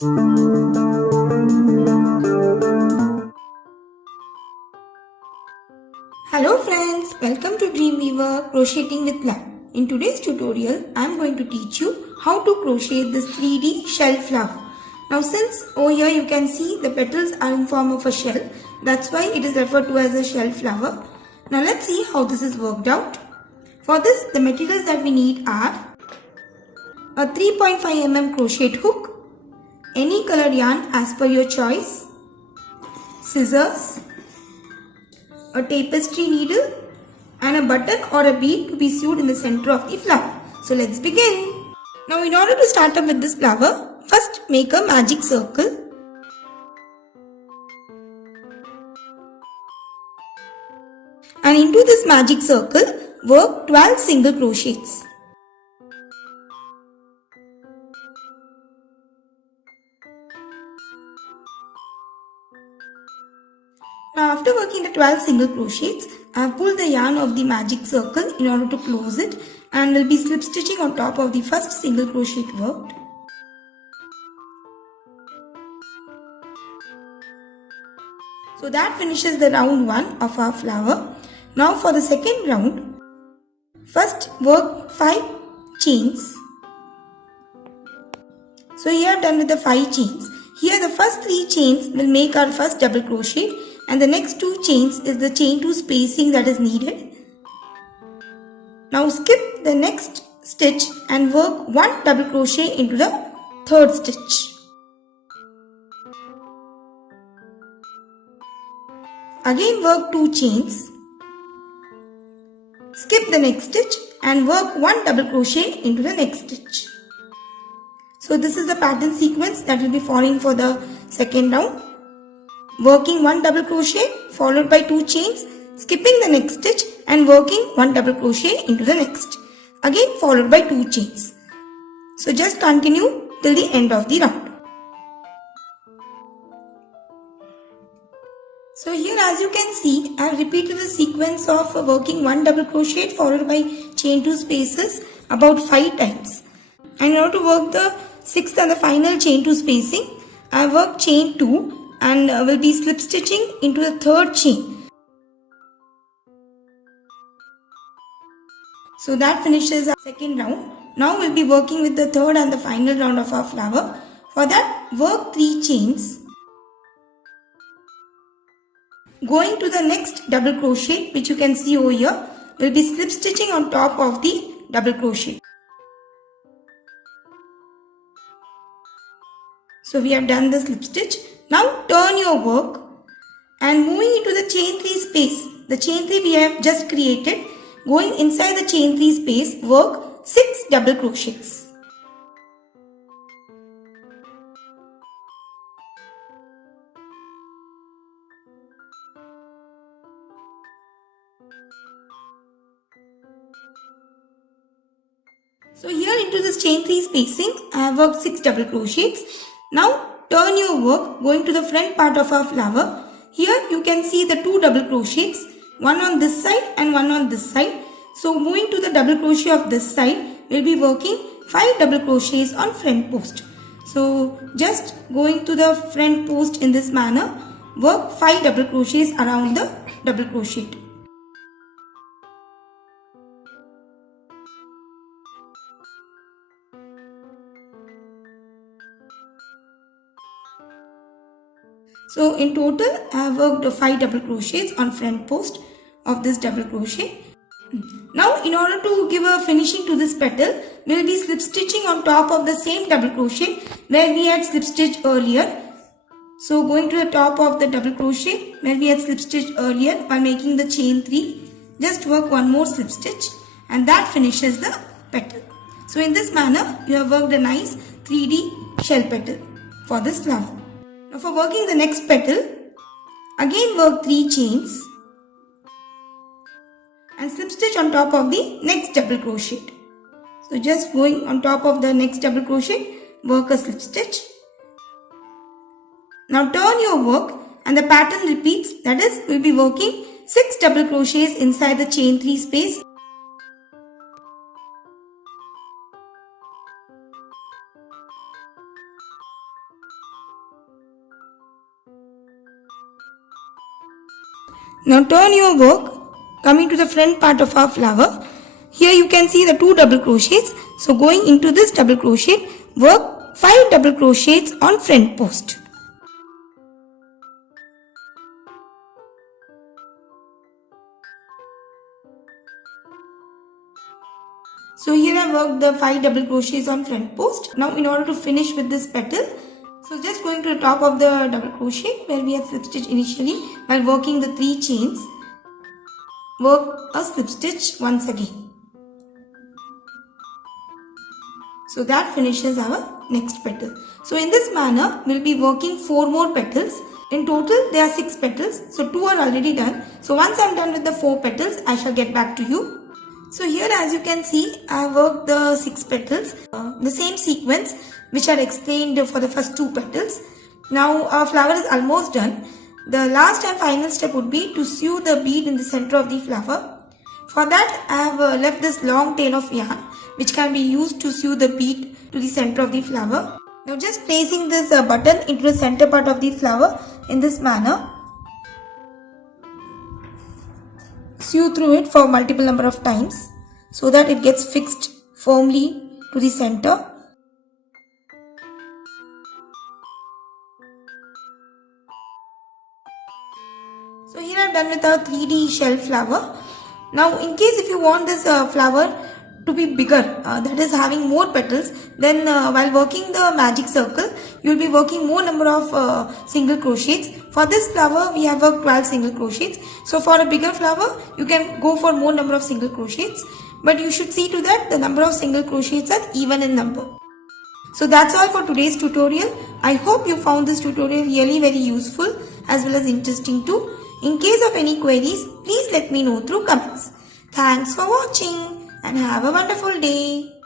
Hello friends, welcome to Dreamweaver Crocheting with Love. In today's tutorial, I am going to teach you how to crochet this 3D shell flower. Now since over here you can see the petals are in form of a shell, that's why it is referred to as a shell flower. Now let's see how this is worked out. For this, the materials that we need are a 3.5 mm crochet hook, any color yarn as per your choice, scissors, a tapestry needle and a button or a bead to be sewed in the center of the flower. So let's begin. Now in order to start up with this flower, first make a magic circle. And into this magic circle, work 12 single crochets. Now after working the 12 single crochets, I have pulled the yarn of the magic circle in order to close it and will be slip stitching on top of the first single crochet worked. So that finishes the round 1 of our flower. Now for the second round, first work 5 chains. So here I have done with the 5 chains. Here the first 3 chains will make our first double crochet and the next 2 chains is the chain 2 spacing that is needed. Now skip the next stitch and work 1 double crochet into the third stitch. Again work 2 chains. Skip the next stitch and work 1 double crochet into the next stitch. So this is the pattern sequence that will be following for the second round. Working 1 double crochet followed by 2 chains, skipping the next stitch and working 1 double crochet into the next. Again followed by 2 chains. So just continue till the end of the round. So here as you can see, I have repeated the sequence of working 1 double crochet followed by chain 2 spaces about 5 times. And in order to work the 6th and the final chain 2 spacing, I have worked chain 2 and will be slip stitching into the third chain. So that finishes our second round. Now we'll be working with the third and the final round of our flower. For that, work 3 chains. Going to the next double crochet, which you can see over here, we'll be slip stitching on top of the double crochet. So we have done the slip stitch. Now turn your work and moving into the chain 3 space. The chain 3 we have just created. Going inside the chain 3 space, work 6 double crochets. So here into this chain 3 spacing, I have worked 6 double crochets. Now turn your work going to the front part of our flower. Here you can see the 2 double crochets, one on this side and one on this side. So moving to the double crochet of this side, we'll be working 5 double crochets on front post. So just going to the front post in this manner, work 5 double crochets around the double crochet. So in total, I have worked 5 double crochets on front post of this double crochet. Now in order to give a finishing to this petal, we will be slip stitching on top of the same double crochet where we had slip stitched earlier. So going to the top of the double crochet where we had slip stitched earlier while making the chain 3, just work one more slip stitch and that finishes the petal. So in this manner, you have worked a nice 3D shell petal for this flower. Now for working the next petal, again work 3 chains and slip stitch on top of the next double crochet. So just going on top of the next double crochet, work a slip stitch. Now turn your work and the pattern repeats, that is, we'll be working 6 double crochets inside the chain 3 space. Now turn your work coming to the front part of our flower. Here you can see the 2 double crochets. So going into this double crochet, work 5 double crochets on front post. So here I worked the 5 double crochets on front post. Now in order to finish with this petal, so just going to the top of the double crochet where we had slip stitch initially, while working the 3 chains, work a slip stitch once again. So that finishes our next petal. So in this manner, we'll be working 4 more petals. In total, there are 6 petals. So 2 are already done. So once I'm done with the 4 petals, I shall get back to you. So here as you can see, I have worked the 6 petals, the same sequence which I explained for the first 2 petals. Now our flower is almost done. The last and final step would be to sew the bead in the center of the flower. For that I have left this long tail of yarn which can be used to sew the bead to the center of the flower. Now just placing this button into the center part of the flower in this manner. Sew through it for multiple number of times so that it gets fixed firmly to the center. So here I am done with our 3D shell flower. Now in case if you want this flower to be bigger, that is having more petals, then while working the magic circle, you will be working more number of single crochets. For this flower, we have worked 12 single crochets. So for a bigger flower, you can go for more number of single crochets. But you should see to that the number of single crochets are even in number. So that's all for today's tutorial. I hope you found this tutorial really very useful as well as interesting too. In case of any queries, please let me know through comments. Thanks for watching and have a wonderful day.